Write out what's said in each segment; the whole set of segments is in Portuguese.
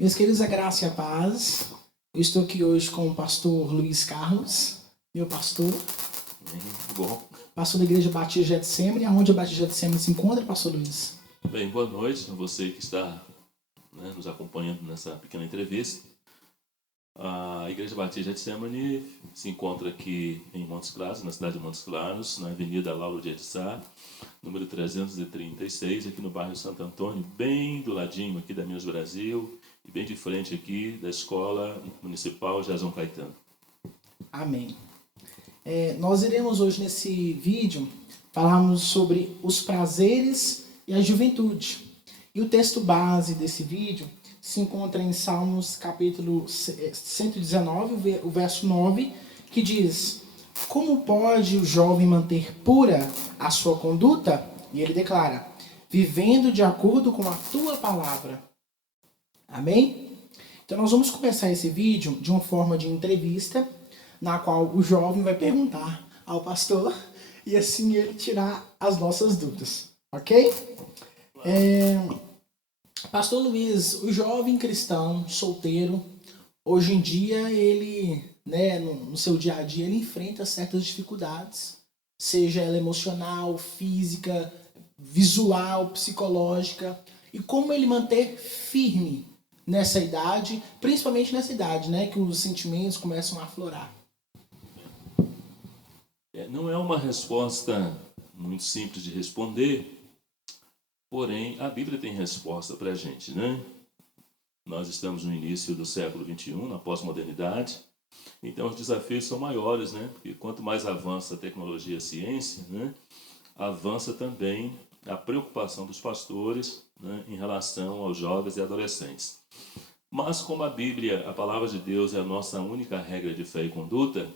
Meus queridos, a graça e a paz. Eu estou aqui hoje com o pastor Luiz Carlos, meu pastor. Bom. Pastor da Igreja Batista Getsemane. Aonde a Batista Getsemane se encontra, pastor Luiz? Bem, boa noite a você que está nos acompanhando nessa pequena entrevista. A Igreja Batista Getsemane se encontra aqui em Montes Claros, na cidade de Montes Claros, na Avenida Lauro de Edissá, número 336, aqui no bairro Santo Antônio, bem do ladinho aqui da Minas Brasil e bem de frente aqui da Escola Municipal Jason Caetano. Amém. Nós iremos hoje nesse vídeo falarmos sobre os prazeres e a juventude. E o texto base desse vídeo se encontra em Salmos capítulo 119, o verso 9, que diz: como pode o jovem manter pura a sua conduta? E ele declara: vivendo de acordo com a tua palavra. Amém? Então nós vamos começar esse vídeo de uma forma de entrevista, na qual o jovem vai perguntar ao pastor e assim ele tirar as nossas dúvidas. Ok? Pastor Luiz, o jovem cristão, solteiro, hoje em dia ele, no seu dia a dia, ele enfrenta certas dificuldades, seja ela emocional, física, visual, psicológica, e como ele manter firme nessa idade, principalmente nessa idade, que os sentimentos começam a aflorar. Não é uma resposta muito simples de responder, porém a Bíblia tem resposta para a gente, né? Nós estamos no início do século XXI, na pós-modernidade, então os desafios são maiores, né? Porque quanto mais avança a tecnologia e a ciência, né, avança também a preocupação dos pastores, né, em relação aos jovens e adolescentes. Mas como a Bíblia, a palavra de Deus, é a nossa única regra de fé e conduta,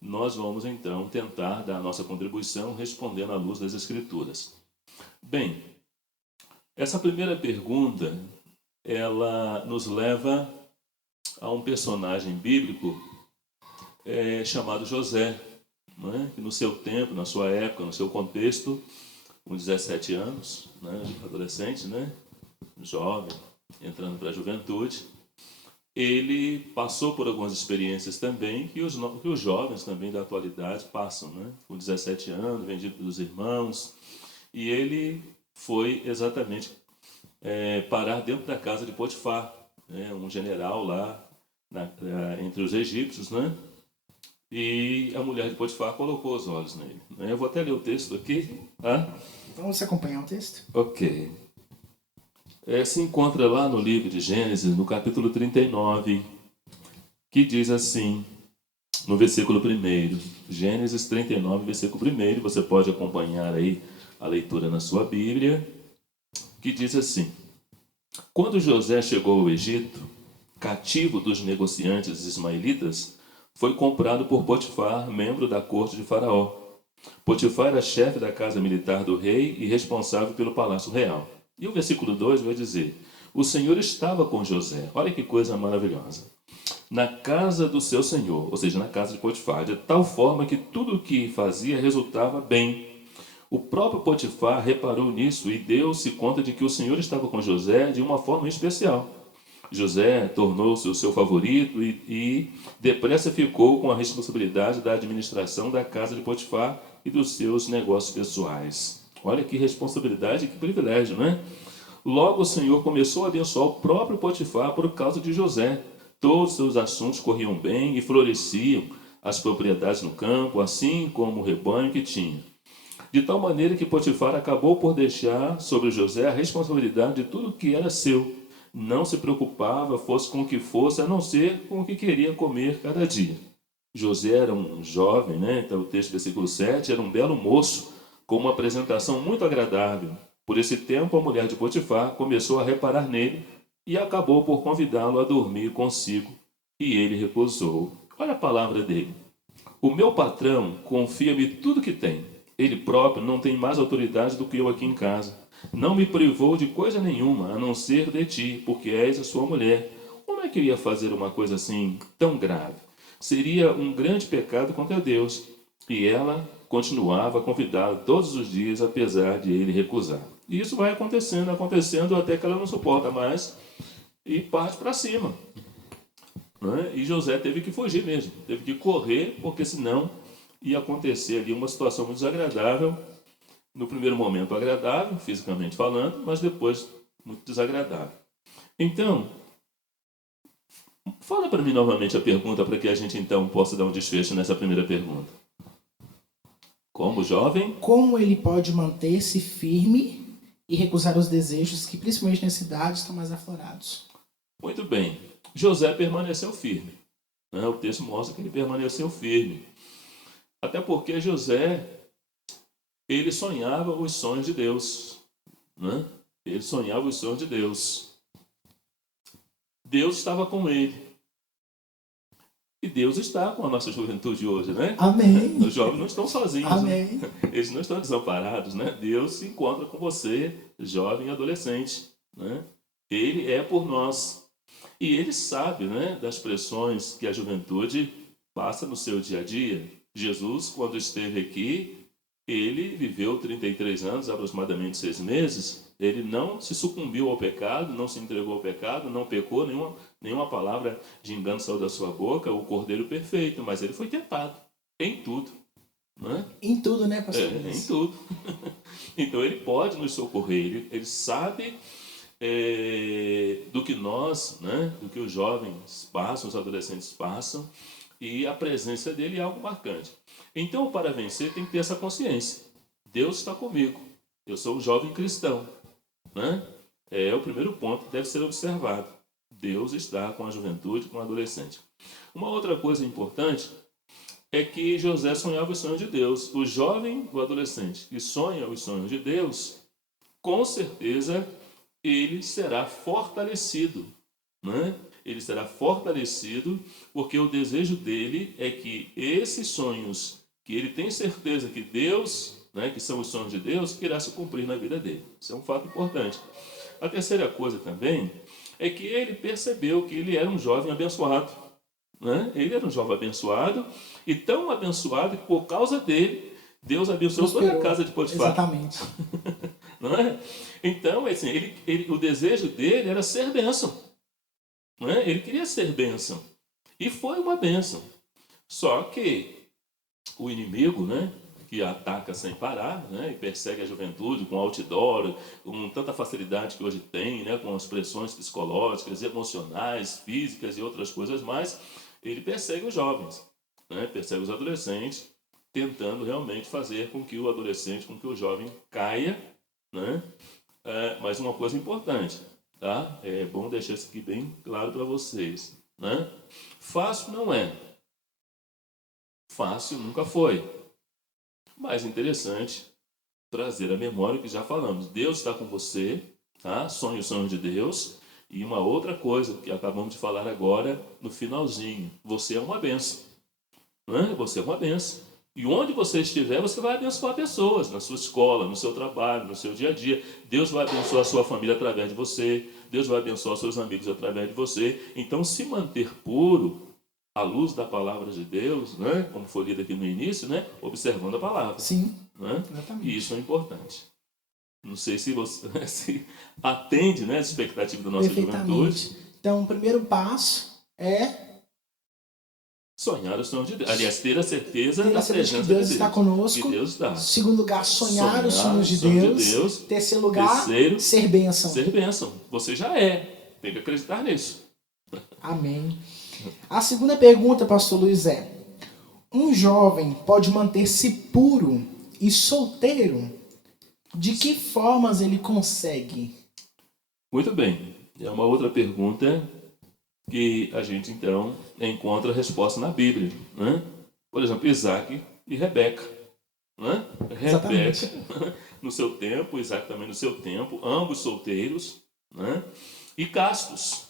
nós vamos então tentar dar a nossa contribuição respondendo à luz das Escrituras. Bem, essa primeira pergunta, ela nos leva a um personagem bíblico chamado José, né, que no seu tempo, na sua época, no seu contexto, com 17 anos, né, adolescente, né, jovem, entrando para a juventude, ele passou por algumas experiências também que os jovens também da atualidade passam, né? Com 17 anos, vendido pelos irmãos, e ele foi exatamente parar dentro da casa de Potifar, né? Um general lá entre os egípcios, né? E a mulher de Potifar colocou os olhos nele. Eu vou até ler o texto aqui. Vamos acompanhar o texto? Ok. Se encontra lá no livro de Gênesis, no capítulo 39, que diz assim, no versículo 1, Gênesis 39, versículo 1, você pode acompanhar aí a leitura na sua Bíblia, que diz assim: quando José chegou ao Egito, cativo dos negociantes ismaelitas, foi comprado por Potifar, membro da corte de Faraó. Potifar era chefe da casa militar do rei e responsável pelo palácio real. E o versículo 2 vai dizer: o Senhor estava com José. Olha que coisa maravilhosa. Na casa do seu senhor, ou seja, na casa de Potifar, de tal forma que tudo o que fazia resultava bem. O próprio Potifar reparou nisso e deu-se conta de que o Senhor estava com José de uma forma especial. José tornou-se o seu favorito e depressa ficou com a responsabilidade da administração da casa de Potifar e dos seus negócios pessoais. Olha que responsabilidade, que privilégio, não é? Logo o Senhor começou a abençoar o próprio Potifar por causa de José. Todos os seus assuntos corriam bem e floresciam, as propriedades no campo, assim como o rebanho que tinha. De tal maneira que Potifar acabou por deixar sobre José a responsabilidade de tudo que era seu. Não se preocupava, fosse com o que fosse, a não ser com o que queria comer cada dia. José era um jovem, então o texto versículo 7, era um belo moço, com uma apresentação muito agradável. Por esse tempo, a mulher de Potifar começou a reparar nele e acabou por convidá-lo a dormir consigo, e ele recusou. Olha a palavra dele: o meu patrão confia-me tudo que tem. Ele próprio não tem mais autoridade do que eu aqui em casa. Não me privou de coisa nenhuma, a não ser de ti, porque és a sua mulher. Como é que eu ia fazer uma coisa assim tão grave? Seria um grande pecado contra Deus. E ela continuava a convidá-lo todos os dias, apesar de ele recusar. E isso vai acontecendo até que ela não suporta mais e parte para cima. Né? E José teve que fugir mesmo, teve que correr, porque senão ia acontecer ali uma situação muito desagradável. No primeiro momento agradável, fisicamente falando, mas depois muito desagradável. Então, fala para mim novamente a pergunta para que a gente então possa dar um desfecho nessa primeira pergunta. Como jovem? Como ele pode manter-se firme e recusar os desejos que, principalmente nessa idade, estão mais aflorados? Muito bem. José permaneceu firme. Né? O texto mostra que ele permaneceu firme. Até porque José, ele sonhava os sonhos de Deus. Né? Ele sonhava os sonhos de Deus. Deus estava com ele. E Deus está com a nossa juventude hoje, né? Amém. Os jovens não estão sozinhos. Amém. Né? Eles não estão desamparados, né? Deus se encontra com você, jovem e adolescente. Né? Ele é por nós. E ele sabe, né, das pressões que a juventude passa no seu dia a dia. Jesus, quando esteve aqui, ele viveu 33 anos, aproximadamente 6 meses. Ele não se sucumbiu ao pecado, não se entregou ao pecado, não pecou, nenhuma palavra de engano saiu da sua boca, o cordeiro perfeito, mas ele foi tentado em tudo. Né? Em tudo, né, pastor? Em tudo. Então ele pode nos socorrer, ele sabe do que nós, né, do que os jovens passam, os adolescentes passam, e a presença dele é algo marcante. Então, para vencer, tem que ter essa consciência. Deus está comigo. Eu sou um jovem cristão. Né? É o primeiro ponto que deve ser observado. Deus está com a juventude, com o adolescente. Uma outra coisa importante é que José sonhava os sonhos de Deus. O jovem, o adolescente que sonha os sonhos de Deus, com certeza ele será fortalecido. Né? Ele será fortalecido porque o desejo dele é que esses sonhos, que ele tem certeza que Deus, né, que são os sonhos de Deus, irá se cumprir na vida dele. Isso é um fato importante. A terceira coisa também é que ele percebeu que ele era um jovem abençoado. Né? Ele era um jovem abençoado e tão abençoado que por causa dele, Deus abençoou toda a casa de Potifar. Exatamente. Não é? Então, assim, o desejo dele era ser bênção. Não é? Ele queria ser bênção. E foi uma bênção. Só que o inimigo, né, que ataca sem parar, né, e persegue a juventude com outdoor, com tanta facilidade que hoje tem, né, com as pressões psicológicas, emocionais, físicas e outras coisas mais, ele persegue os jovens, né, persegue os adolescentes, tentando realmente fazer com que o adolescente, com que o jovem caia. Né? Mas uma coisa importante, tá? É bom deixar isso aqui bem claro para vocês. Né? Fácil não é. Fácil nunca foi. Mas interessante trazer a memória que já falamos. Deus está com você, tá? Sonhe os sonhos de Deus. E uma outra coisa que acabamos de falar agora no finalzinho. Você é uma bênção. Né? Você é uma bênção. E onde você estiver, você vai abençoar pessoas, na sua escola, no seu trabalho, no seu dia a dia. Deus vai abençoar a sua família através de você. Deus vai abençoar seus amigos através de você. Então, se manter puro, à luz da palavra de Deus, né? Como foi lido aqui no início, né? Observando a palavra. Sim, Né? exatamente. E isso é importante. Não sei se você se atende, né, as expectativas da nossa juventude. Então, o primeiro passo é sonhar os sonhos de Deus. Aliás, ter a certeza ter da a certeza presença que Deus de está Deus. conosco. Que Deus está. Segundo lugar, sonhar os sonhos de Deus. Terceiro lugar, ser bênção. Ser bênção. Você já é. Tem que acreditar nisso. Amém. A segunda pergunta, pastor Luiz, é: um jovem pode manter-se puro e solteiro? De que formas ele consegue? Muito bem. É uma outra pergunta que a gente, então, encontra a resposta na Bíblia. Né? Por exemplo, Isaac e Rebeca. Né? Exatamente. Rebeca, no seu tempo, Isaac também no seu tempo, ambos solteiros, né? E castos.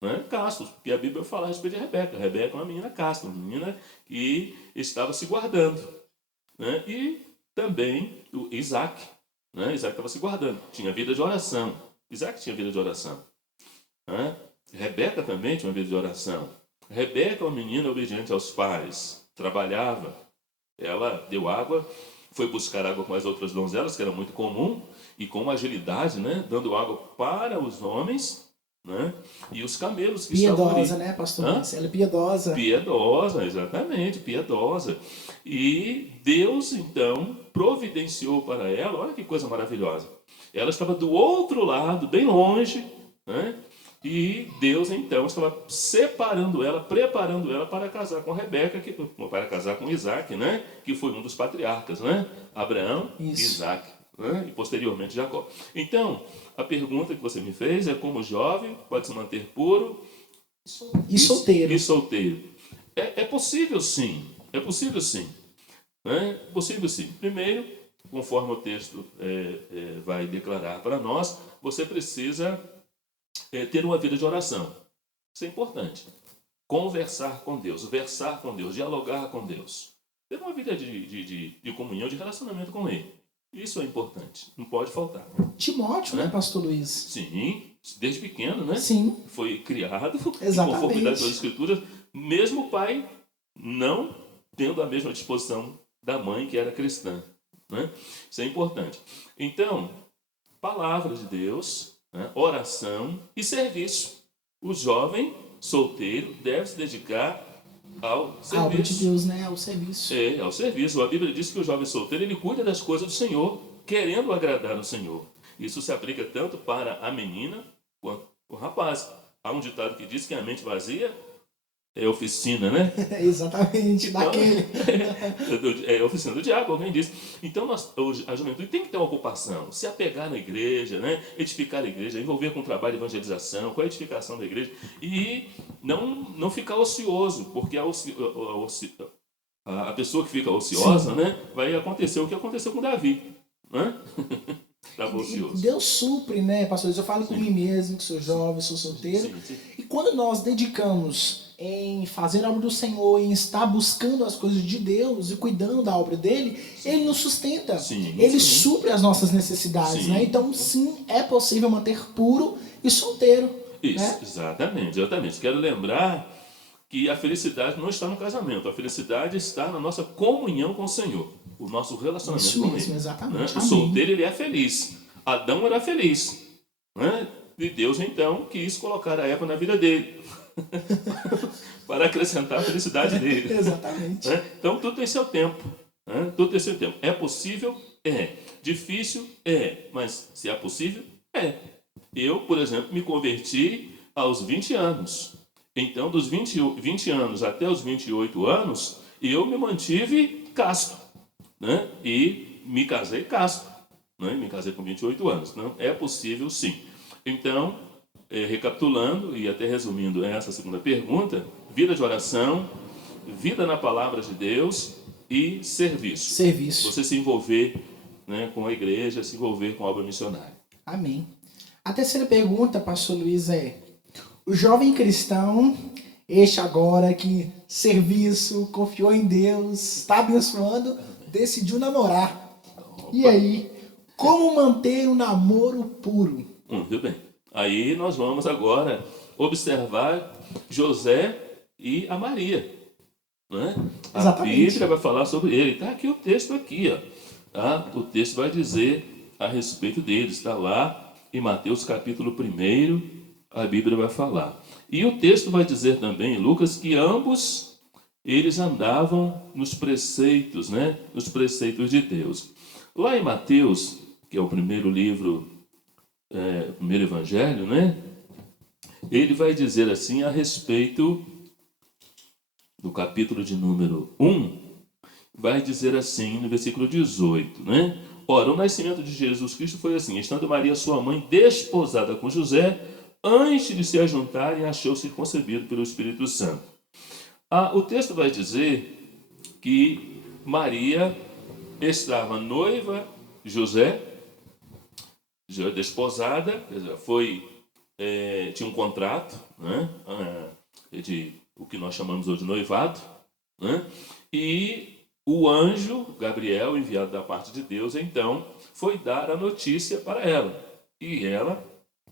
Né? Castos, porque a Bíblia fala a respeito de Rebeca. Rebeca é uma menina casta, uma menina que estava se guardando. Né? E também o Isaac. Né? Isaac estava se guardando, tinha vida de oração. Isaac tinha vida de oração. Né? Rebeca também tinha uma vida de oração. Rebeca é uma menina obediente aos pais, trabalhava, ela deu água, foi buscar água com as outras donzelas, que era muito comum, e com agilidade, né? Dando água para os homens, né? E os camelos que estavam ali. Piedosa, né, pastor? Ela é piedosa. Piedosa, exatamente, piedosa. E Deus, então, providenciou para ela, olha que coisa maravilhosa. Ela estava do outro lado, bem longe, né? E Deus, então, estava separando ela, preparando ela para casar com Rebeca, para casar com Isaac, né? Que foi um dos patriarcas, né? Abraão, Isaac, né? E posteriormente Jacó. Então, a pergunta que você me fez é como jovem pode se manter puro e solteiro. E solteiro. É possível sim, é possível sim. É possível sim. Primeiro, conforme o texto vai declarar para nós, você precisa ter uma vida de oração. Isso é importante. Conversar com Deus, versar com Deus, dialogar com Deus. Ter uma vida de comunhão, de relacionamento com Ele. Isso é importante, não pode faltar. Timóteo, né, pastor Luiz? Sim, desde pequeno, né? Sim. Foi criado Exatamente. em conformidade com as Escrituras, mesmo o pai não tendo a mesma disposição da mãe, que era cristã. Né? Isso é importante. Então, palavra de Deus, né? Oração e serviço. O jovem solteiro deve se dedicar ao serviço. A obra de Deus, né? Ao serviço. Ao serviço. A Bíblia diz que o jovem solteiro, ele cuida das coisas do Senhor, querendo agradar o Senhor. Isso se aplica tanto para a menina quanto o rapaz. Há um ditado que diz que a mente vazia é oficina, né? Exatamente, então, daquele. É oficina do diabo, alguém diz. Então, a juventude tem que ter uma ocupação, se apegar na igreja, né? Edificar a igreja, envolver com o trabalho de evangelização, com a edificação da igreja, e não ficar ocioso, porque a pessoa que fica ociosa, né, vai acontecer o que aconteceu com Davi, né? Deus supre, né, pastor? Eu falo por mim mesmo, que sou jovem, sou solteiro. Sim. E quando nós dedicamos em fazer a obra do Senhor, em estar buscando as coisas de Deus e cuidando da obra dele, Ele nos sustenta. Ele supre as nossas necessidades, né? Então, sim, é possível manter puro e solteiro. Isso, né? Exatamente. Quero lembrar que a felicidade não está no casamento, a felicidade está na nossa comunhão com o Senhor, o nosso relacionamento Isso com mesmo, Ele. exatamente. Né? O solteiro, ele é feliz. Adão era feliz. Né? E Deus, então, quis colocar a Eva na vida dele para acrescentar a felicidade dele. Exatamente. Né? Então, tudo tem seu tempo. Né? Tudo tem seu tempo. É possível? É. Difícil? É. Mas se é possível? É. Eu, por exemplo, me converti aos 20 anos. Então, dos 20 anos até os 28 anos, eu me mantive casto. Né? E me casei casto. Né? Me casei com 28 anos. Não? É possível, sim. Então, recapitulando e até resumindo essa segunda pergunta, vida de oração, vida na palavra de Deus e serviço. Você se envolver, né, com a igreja, se envolver com a obra missionária. Amém. A terceira pergunta, pastor Luiz, é: o jovem cristão, este agora que serviço, confiou em Deus, está abençoando, decidiu namorar. Opa. E aí, como manter um namoro puro? Muito bem. Aí nós vamos agora observar José e a Maria. Né? A Bíblia vai falar sobre ele. Está aqui o texto aqui. Ó. Tá? O texto vai dizer a respeito deles. Está lá em Mateus capítulo 1, a Bíblia vai falar. E o texto vai dizer também em Lucas que ambos eles andavam nos preceitos, né? Nos preceitos de Deus. Lá em Mateus, que é o primeiro livro, o primeiro evangelho, né? Ele vai dizer assim a respeito do capítulo de número 1, vai dizer assim no versículo 18, né? Ora, o nascimento de Jesus Cristo foi assim: estando Maria, sua mãe, desposada com José, antes de se ajuntarem, achou-se concebido pelo Espírito Santo. O texto vai dizer que Maria estava noiva, José, já desposada, tinha um contrato, né, de o que nós chamamos hoje de noivado, né, e o anjo Gabriel, enviado da parte de Deus, então, foi dar a notícia para ela. E ela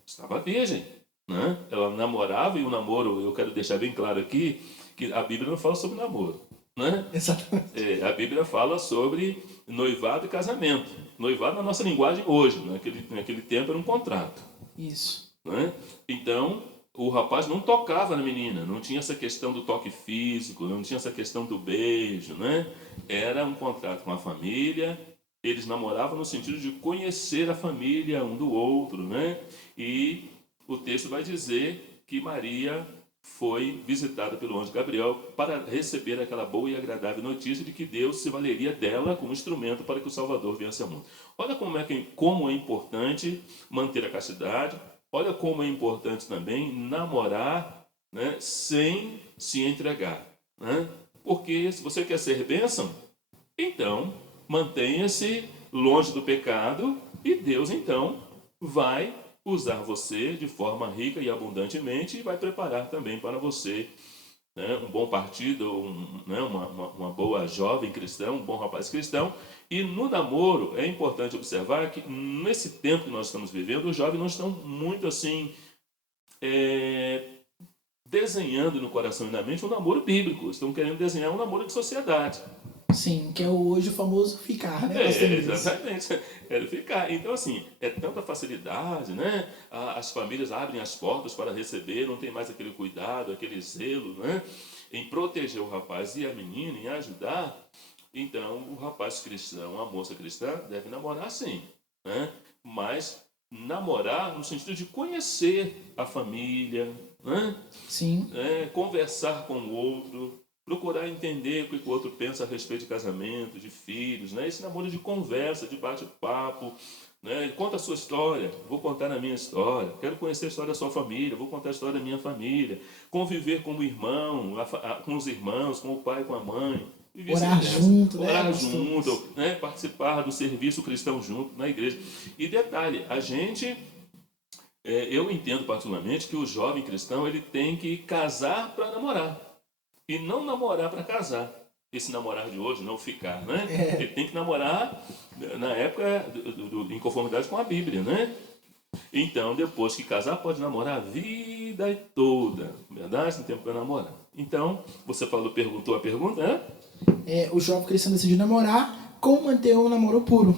estava virgem, né? Ela namorava, e o namoro, eu quero deixar bem claro aqui, que a Bíblia não fala sobre namoro. Né? Exatamente. A Bíblia fala sobre noivado e casamento. Noivado na nossa linguagem hoje, naquele tempo era um contrato. Isso. né? Então, o rapaz não tocava na menina, não tinha essa questão do toque físico, não tinha essa questão do beijo, né? Era um contrato com a família, eles namoravam no sentido de conhecer a família um do outro, né? E o texto vai dizer que Maria foi visitada pelo anjo Gabriel para receber aquela boa e agradável notícia de que Deus se valeria dela como instrumento para que o Salvador viesse ao mundo. Olha como é importante manter a castidade, olha como é importante também namorar, né, sem se entregar. Né? Porque se você quer ser bênção, então mantenha-se longe do pecado e Deus então vai usar você de forma rica e abundantemente e vai preparar também para você, né, um bom partido, né, uma boa jovem cristã, um bom rapaz cristão. E no namoro é importante observar que nesse tempo que nós estamos vivendo, os jovens não estão muito assim desenhando no coração e na mente um namoro bíblico, estão querendo desenhar um namoro de sociedade. Sim, que é hoje o famoso ficar, né? Nós temos isso. Exatamente. Quero ficar. Então, assim, é tanta facilidade, né? As famílias abrem as portas para receber, não tem mais aquele cuidado, aquele zelo, né? Em proteger o rapaz e a menina, em ajudar. Então, o rapaz cristão, a moça cristã, deve namorar sim, né? Mas namorar no sentido de conhecer a família, né? Sim. Conversar com o outro, procurar entender o que o outro pensa a respeito de casamento, de filhos, né? Esse namoro de conversa, de bate-papo, né? Conta a sua história, vou contar a minha história, quero conhecer a história da sua família, vou contar a história da minha família, conviver como irmão, com os irmãos, com o pai, com a mãe, e Orar vice-versa. junto, né, Orar pastor? junto, né? Participar do serviço cristão junto na igreja. E detalhe, eu entendo particularmente que o jovem cristão ele tem que casar para namorar e não namorar para casar. Esse namorar de hoje, não ficar, né? Ele tem que namorar na época em conformidade com a Bíblia, né? Então, depois que casar, pode namorar a vida toda, verdade? Tem tempo para namorar. Então, você perguntou a pergunta, né? O jovem cristão decidiu namorar, como manter um namoro puro?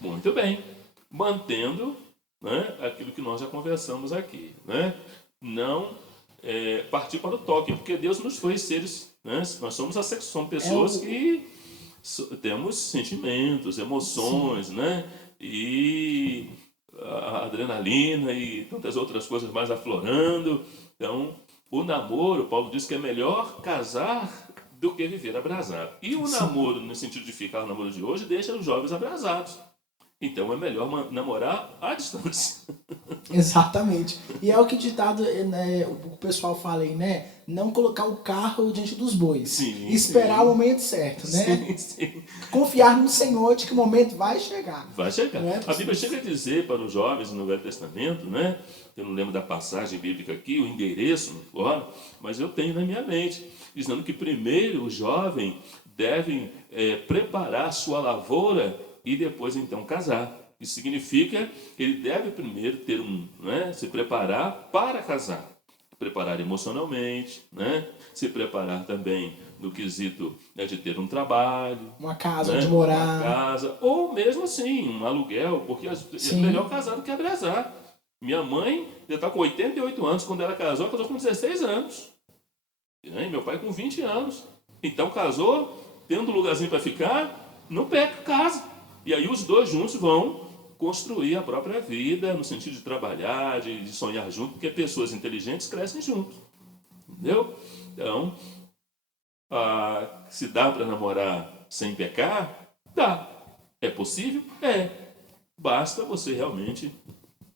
Muito bem. Mantendo, né, aquilo que nós já conversamos aqui, né? Não partir para o toque, porque Deus nos fez seres, né? Nós somos pessoas que temos sentimentos, emoções, né? E a adrenalina e tantas outras coisas mais aflorando. Então, o namoro, Paulo diz que é melhor casar do que viver abrasado. E o namoro, no sentido de ficar o namoro de hoje, deixa os jovens abrasados. Então é melhor namorar à distância. Exatamente. E é o que ditado, né, o pessoal fala aí, né? Não colocar o carro diante dos bois. Sim, esperar sim. o momento certo, né? Sim. Confiar no Senhor de que o momento vai chegar. Vai chegar. Né? A Bíblia chega a dizer para os jovens no Velho Testamento, né? Eu não lembro da passagem bíblica aqui, o endereço, fora, mas eu tenho na minha mente, dizendo que primeiro o jovem deve preparar sua lavoura e depois então casar. Isso significa que ele deve primeiro se preparar para casar. Preparar emocionalmente, né? Se preparar também no quesito, né, de ter um trabalho, uma casa, né, onde morar, uma casa, ou mesmo assim, um aluguel, porque é melhor casar do que abrasar. Minha mãe já está com 88 anos, quando ela casou com 16 anos. E meu pai com 20 anos. Então casou, tendo um lugarzinho para ficar, não pega casa. E aí os dois juntos vão construir a própria vida, no sentido de trabalhar, de sonhar junto, porque pessoas inteligentes crescem juntos. Entendeu? Então, se dá para namorar sem pecar? Dá. É possível? É. Basta você realmente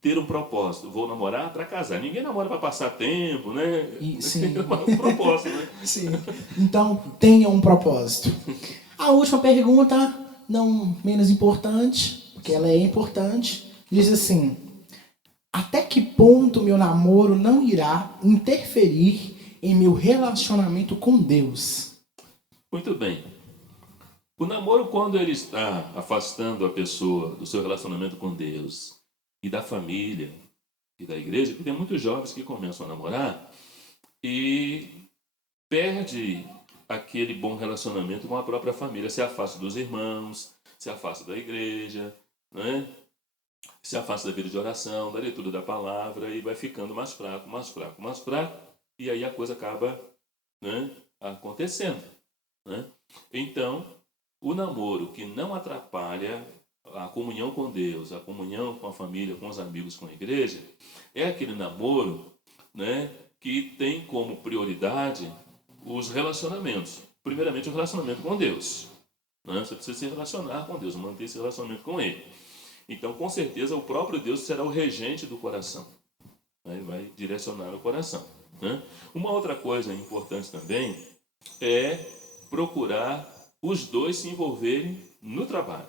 ter um propósito. Vou namorar para casar. Ninguém namora para passar tempo, né? Sim. Um propósito, né? Sim. Então, tenha um propósito. A última pergunta, não menos importante, porque ela é importante, diz assim: até que ponto meu namoro não irá interferir em meu relacionamento com Deus? Muito bem. O namoro, quando ele está afastando a pessoa do seu relacionamento com Deus e da família e da igreja, porque tem muitos jovens que começam a namorar e perde aquele bom relacionamento com a própria família, se afasta dos irmãos, se afasta da igreja, né? se afasta da vida de oração, da leitura da palavra e vai ficando mais fraco, mais fraco, mais fraco, e aí a coisa acaba, né, acontecendo, né? Então, o namoro que não atrapalha a comunhão com Deus, a comunhão com a família, com os amigos, com a igreja, é aquele namoro, né, que tem como prioridade os relacionamentos. Primeiramente, o relacionamento com Deus, né? Você precisa se relacionar com Deus, manter esse relacionamento com Ele. Então, com certeza, o próprio Deus será o regente do coração, né? Ele vai direcionar o coração, né? Uma outra coisa importante também é procurar os dois se envolverem no trabalho,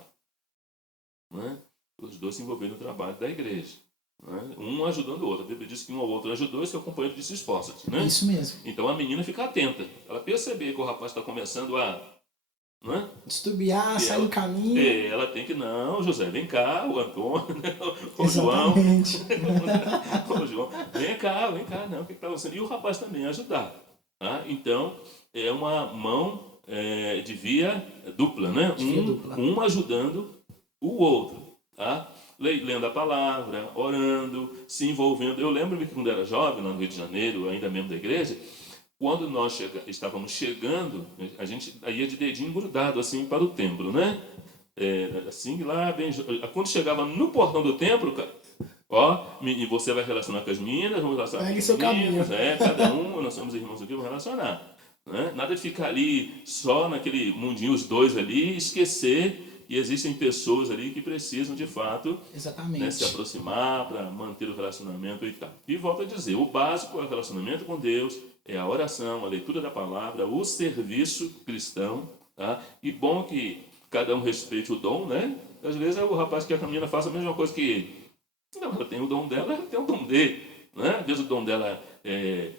né? Os dois se envolverem no trabalho da igreja, né? Um ajudando o outro. A Bíblia diz que um ao outro ajudou e seu companheiro disse esforça-se, né? Isso mesmo. Então a menina fica atenta. Ela perceber que o rapaz está começando a, né, Estubiar, sair do caminho. ela tem que, não, José, vem cá, o Antônio, né, o Exatamente. João, o João, vem cá, não, o que está acontecendo? E o rapaz também ajudar, tá? Então, é uma mão de via dupla, né? Um ajudando o outro, tá? Lendo a palavra, orando, se envolvendo. Eu lembro-me que quando era jovem, lá no Rio de Janeiro, ainda mesmo da igreja, quando nós estávamos chegando, a gente ia de dedinho grudado assim para o templo, né? Assim lá, bem, quando chegava no portão do templo, ó, e você vai relacionar com as meninas, vamos relacionar com as meninas, cada um, nós somos irmãos aqui, vamos relacionar, né? Nada de ficar ali só naquele mundinho, os dois ali, esquecer que existem pessoas ali que precisam de fato, né, se aproximar para manter o relacionamento e tal. E volto a dizer, o básico é o relacionamento com Deus, é a oração, a leitura da palavra, o serviço cristão, tá? E bom que cada um respeite o dom, né? Às vezes o rapaz que a menina faça a mesma coisa que ele. Não, ela tem o dom dela, ela tem o dom dele, né? Às vezes o dom dela é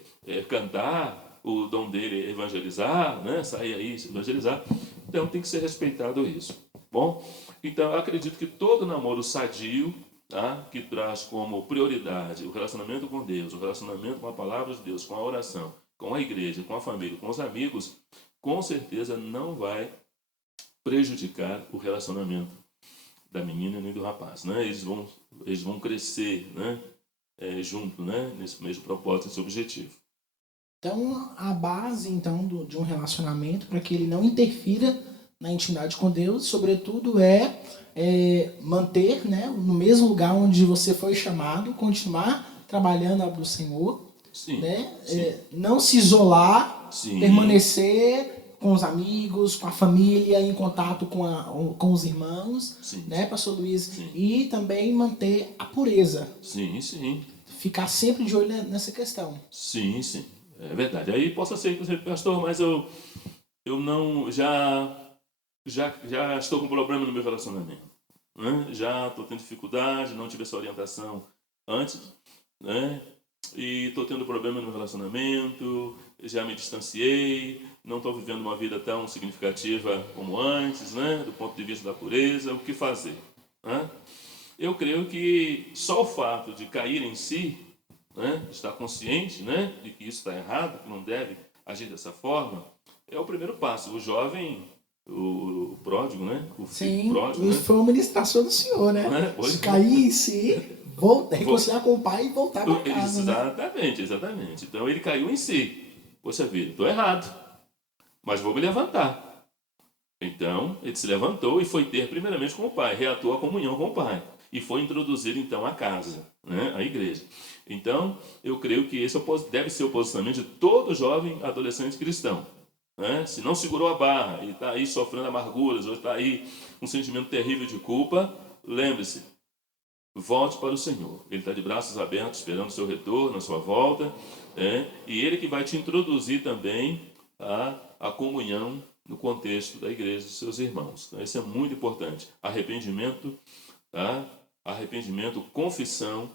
cantar, o dom dele é evangelizar, né? Sair aí, evangelizar. Então tem que ser respeitado isso. Bom, então eu acredito que todo namoro sadio, tá, que traz como prioridade o relacionamento com Deus, o relacionamento com a palavra de Deus, com a oração, com a igreja, com a família, com os amigos, com certeza não vai prejudicar o relacionamento da menina nem do rapaz, né? Eles vão crescer, né, junto, né, nesse mesmo propósito, nesse objetivo. Então, a base então de um relacionamento, para que ele não interfira na intimidade com Deus, sobretudo é manter, né, no mesmo lugar onde você foi chamado, continuar trabalhando a obra do Senhor, sim, né? Sim. Não se isolar, sim, permanecer com os amigos, com a família, em contato com os irmãos, sim, né, Pastor Luiz? Sim. E também manter a pureza. Sim, sim. Ficar sempre de olho nessa questão. Sim, sim. É verdade. Aí possa ser que você, pastor, mas eu não, já estou com problema no meu relacionamento, né? Já estou tendo dificuldade, não tive essa orientação antes, né? E estou tendo problema no meu relacionamento, já me distanciei, não estou vivendo uma vida tão significativa como antes, né? Do ponto de vista da pureza, o que fazer, né? Eu creio que só o fato de cair em si, né, estar consciente, né, de que isso está errado, que não deve agir dessa forma, é o primeiro passo. O jovem, o pródigo, né, o filho pródigo, né? Foi uma ministração do Senhor, né? Se cair em si, reconciliar com o pai e voltar para casa. Exatamente, né? Exatamente. Então ele caiu em si. Poxa vida, estou errado, mas vou me levantar. Então ele se levantou e foi ter primeiramente com o pai, reatou a comunhão com o pai. E foi introduzir então a casa, né, a igreja. Então, eu creio que esse deve ser o posicionamento de todo jovem adolescente cristão, né? Se não segurou a barra e está aí sofrendo amarguras, ou está aí com um sentimento terrível de culpa, lembre-se, volte para o Senhor. Ele está de braços abertos, esperando o seu retorno, a sua volta, e Ele que vai te introduzir também a comunhão no contexto da igreja dos seus irmãos. Então, isso é muito importante. Arrependimento, tá? Arrependimento, confissão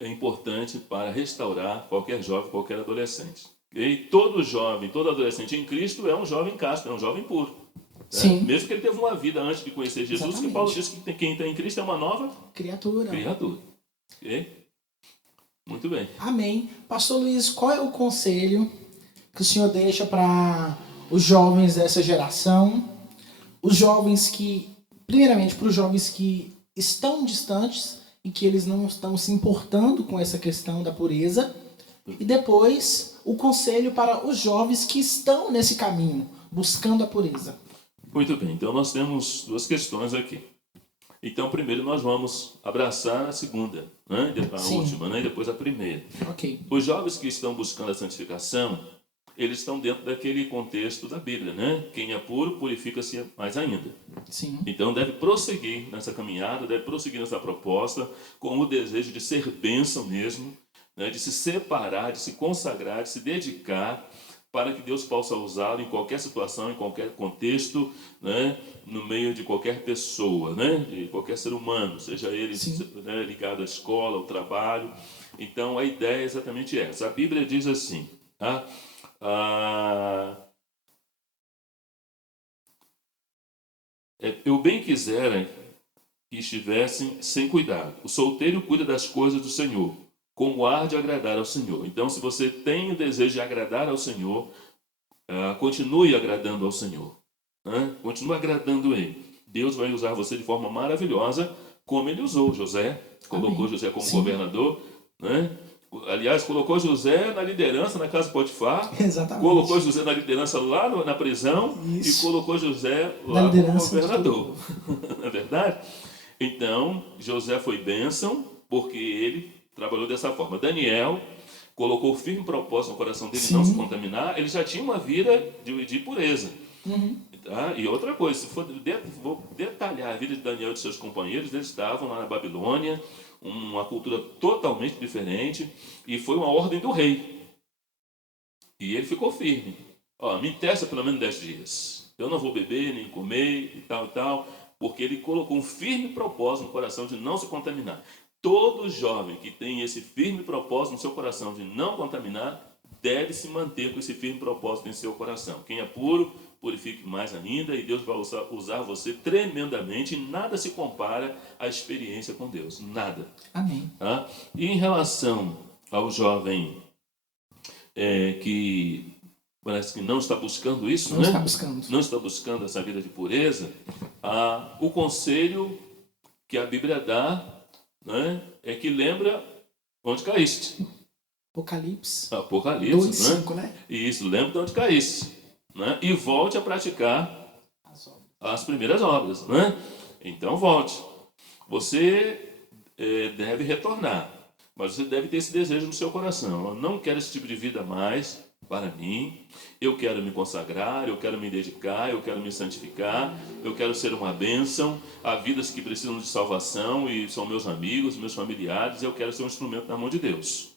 é importante para restaurar qualquer jovem, qualquer adolescente. E todo jovem, todo adolescente em Cristo é um jovem casto, é um jovem puro. Sim. Mesmo que ele teve uma vida antes de conhecer Jesus, exatamente, que Paulo diz que quem está em Cristo é uma nova criatura. Okay? Muito bem. Amém. Pastor Luiz, qual é o conselho que o senhor deixa para os jovens dessa geração? Os jovens que, primeiramente, para os jovens que estão distantes e que eles não estão se importando com essa questão da pureza. E depois, o conselho para os jovens que estão nesse caminho, buscando a pureza. Muito bem, então nós temos duas questões aqui. Então, primeiro nós vamos abraçar a segunda, né? A Sim. última, né? E depois a primeira. Ok. Os jovens que estão buscando a santificação, eles estão dentro daquele contexto da Bíblia, né? Quem é puro, purifica-se mais ainda. Sim. Então, deve prosseguir nessa caminhada, deve prosseguir nessa proposta, com o desejo de ser bênção mesmo, né? De se separar, de se consagrar, de se dedicar, para que Deus possa usá-lo em qualquer situação, em qualquer contexto, né? No meio de qualquer pessoa, né? De qualquer ser humano, seja ele, né, ligado à escola, ao trabalho. Então, a ideia é exatamente essa. A Bíblia diz assim, tá? Eu bem quisera que estivessem sem cuidado. O solteiro cuida das coisas do Senhor, como há de agradar ao Senhor. Então, se você tem o desejo de agradar ao Senhor, continue agradando ao Senhor. Né? Continue agradando Ele. Deus vai usar você de forma maravilhosa, como Ele usou José. Colocou José como governador. Né? Aliás, colocou José na liderança na casa de Potifar. Exatamente. Colocou José na liderança lá na prisão. Isso. E colocou José lá como governador. Não é verdade? Então, José foi bênção, porque ele trabalhou dessa forma. Daniel colocou firme propósito no coração dele não se contaminar. Ele já tinha uma vida de pureza. Tá? E outra coisa, se for vou detalhar a vida de Daniel e de seus companheiros, eles estavam lá na Babilônia, uma cultura totalmente diferente, e foi uma ordem do rei. E ele ficou firme. Me testa pelo menos 10 dias. Eu não vou beber, nem comer, e tal, porque ele colocou um firme propósito no coração de não se contaminar. Todo jovem que tem esse firme propósito no seu coração de não contaminar, deve se manter com esse firme propósito em seu coração. Quem é puro, purifique mais ainda, e Deus vai usar você tremendamente, e nada se compara à experiência com Deus. Nada. Amém. Tá? E em relação ao jovem que parece que não está buscando isso, não está buscando. Não está buscando essa vida de pureza, o conselho que a Bíblia dá, né, é que lembra onde caíste. Apocalipse 2:5, né? Isso, lembra de onde caíste, né? E volte a praticar as primeiras obras, né? Então volte. Você deve retornar, mas você deve ter esse desejo no seu coração. Eu não quero esse tipo de vida mais para mim. Eu quero me consagrar, eu quero me dedicar, eu quero me santificar, eu quero ser uma bênção a vidas que precisam de salvação e são meus amigos, meus familiares. Eu quero ser um instrumento na mão de Deus.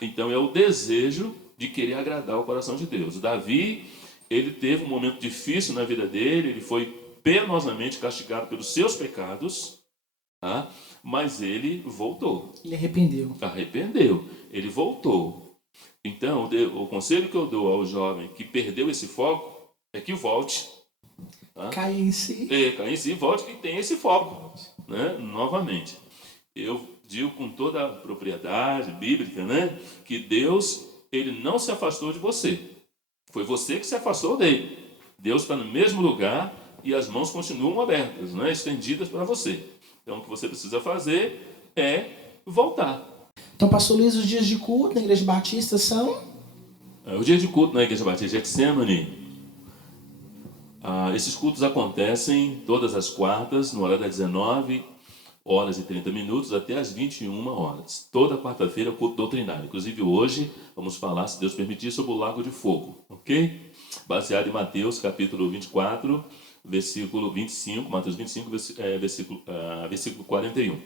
Então é o desejo de querer agradar o coração de Deus. Davi, ele teve um momento difícil na vida dele, ele foi penosamente castigado pelos seus pecados, tá? Mas ele voltou. Ele arrependeu. Ele voltou. Então, o conselho que eu dou ao jovem que perdeu esse foco é que volte. Tá? Caia em si. Caia em si e volte que tem esse foco, né? Novamente. Eu digo com toda a propriedade bíblica, né, que Deus, ele não se afastou de você. Foi você que se afastou dele. Deus está no mesmo lugar e as mãos continuam abertas, né, estendidas para você. Então, o que você precisa fazer é voltar. Então, pastor Luiz, os dias de culto na Igreja Batista são? O dia de culto na Igreja Batista de Getsemane. Esses cultos acontecem todas as quartas, no horário das 19h30 até as 21h. Toda quarta-feira é o culto doutrinário. Inclusive hoje vamos falar, se Deus permitir, sobre o Lago de Fogo, ok? Baseado em Mateus capítulo 24, versículo 25, Mateus 25, versículo 41.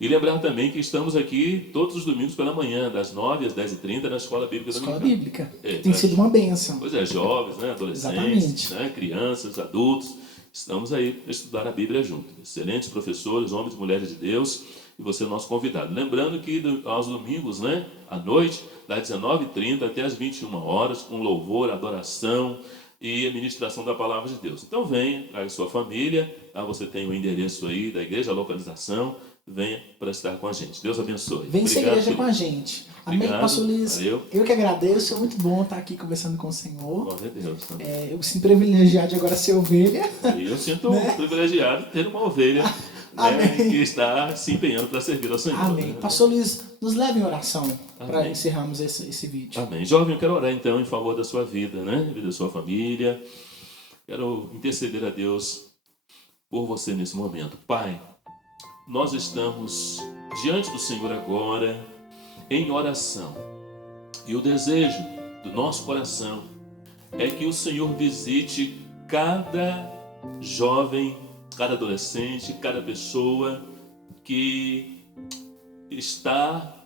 E lembrar também que estamos aqui todos os domingos pela manhã, das 9 às 10h30, na Escola Bíblica Dominicana. Escola Bíblica. Tem sido uma bênção. Pois é, jovens, né, adolescentes, né, crianças, adultos. Estamos aí para estudar a Bíblia juntos. Excelentes professores, homens e mulheres de Deus. E você é o nosso convidado. Lembrando que aos domingos, né, à noite, das 19h30 até as 21h, com louvor, adoração e a ministração da Palavra de Deus. Então venha, traga a sua família. Você tem o endereço aí da igreja, a localização. Venha para estar com a gente. Deus abençoe. Vem ser igreja com a gente. Amém, pastor Luiz. Valeu. Eu que agradeço. É muito bom estar aqui conversando com o Senhor. Glória a Deus. Eu me sinto privilegiado de agora ser ovelha. E eu sinto privilegiado de ter uma ovelha Amém. Que está se empenhando para servir ao Senhor. Amém. Né? Pastor Luiz, nos leve em oração para Amém. encerrarmos esse vídeo. Amém. Jovem, eu quero orar então em favor da sua vida, né? Da sua família. Quero interceder a Deus por você nesse momento. Pai, nós estamos diante do Senhor agora em oração. E o desejo do nosso coração é que o Senhor visite cada jovem, cada adolescente, cada pessoa que está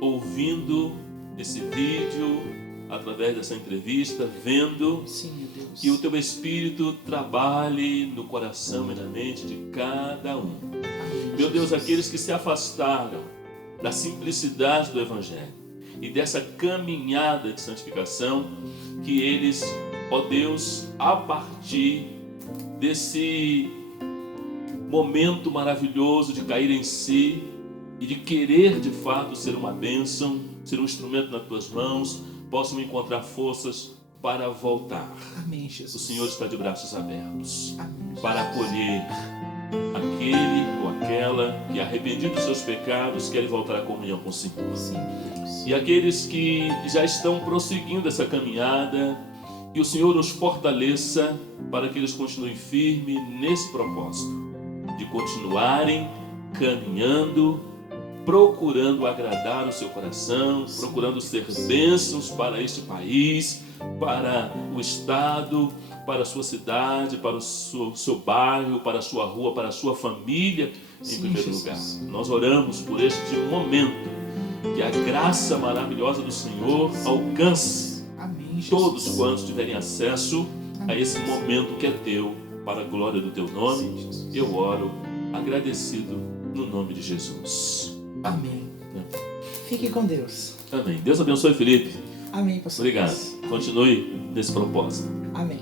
ouvindo esse vídeo, através dessa entrevista, vendo. Sim, meu Deus. Que o teu Espírito trabalhe no coração e na mente de cada um. Amém, Meu Deus, Jesus. aqueles que se afastaram da simplicidade do Evangelho e dessa caminhada de santificação, que eles, ó Deus, a partir desse momento maravilhoso de cair em si e de querer de fato ser uma bênção, ser um instrumento nas tuas mãos, possam encontrar forças para voltar. Amém, O Jesus. Senhor está de braços abertos Amém, para acolher aquele ou aquela que, arrependido dos seus pecados, quer voltar à comunhão com o Senhor. Sim, meu Deus. E aqueles que já estão prosseguindo essa caminhada, que o Senhor os fortaleça para que eles continuem firmes nesse propósito, de continuarem caminhando, procurando agradar o seu coração, procurando ser bênçãos para este país, para o estado, para a sua cidade, para o seu bairro, para a sua rua, para a sua família, em primeiro lugar. Nós oramos por este momento, que a graça maravilhosa do Senhor alcance Amém, Jesus. todos quantos tiverem acesso a esse momento que é teu, para a glória do teu nome. Eu oro agradecido no nome de Jesus. Amém. Fique com Deus. Amém. Deus abençoe, Felipe. Amém, pastor. Obrigado. Luiz. Continue nesse propósito. Amém.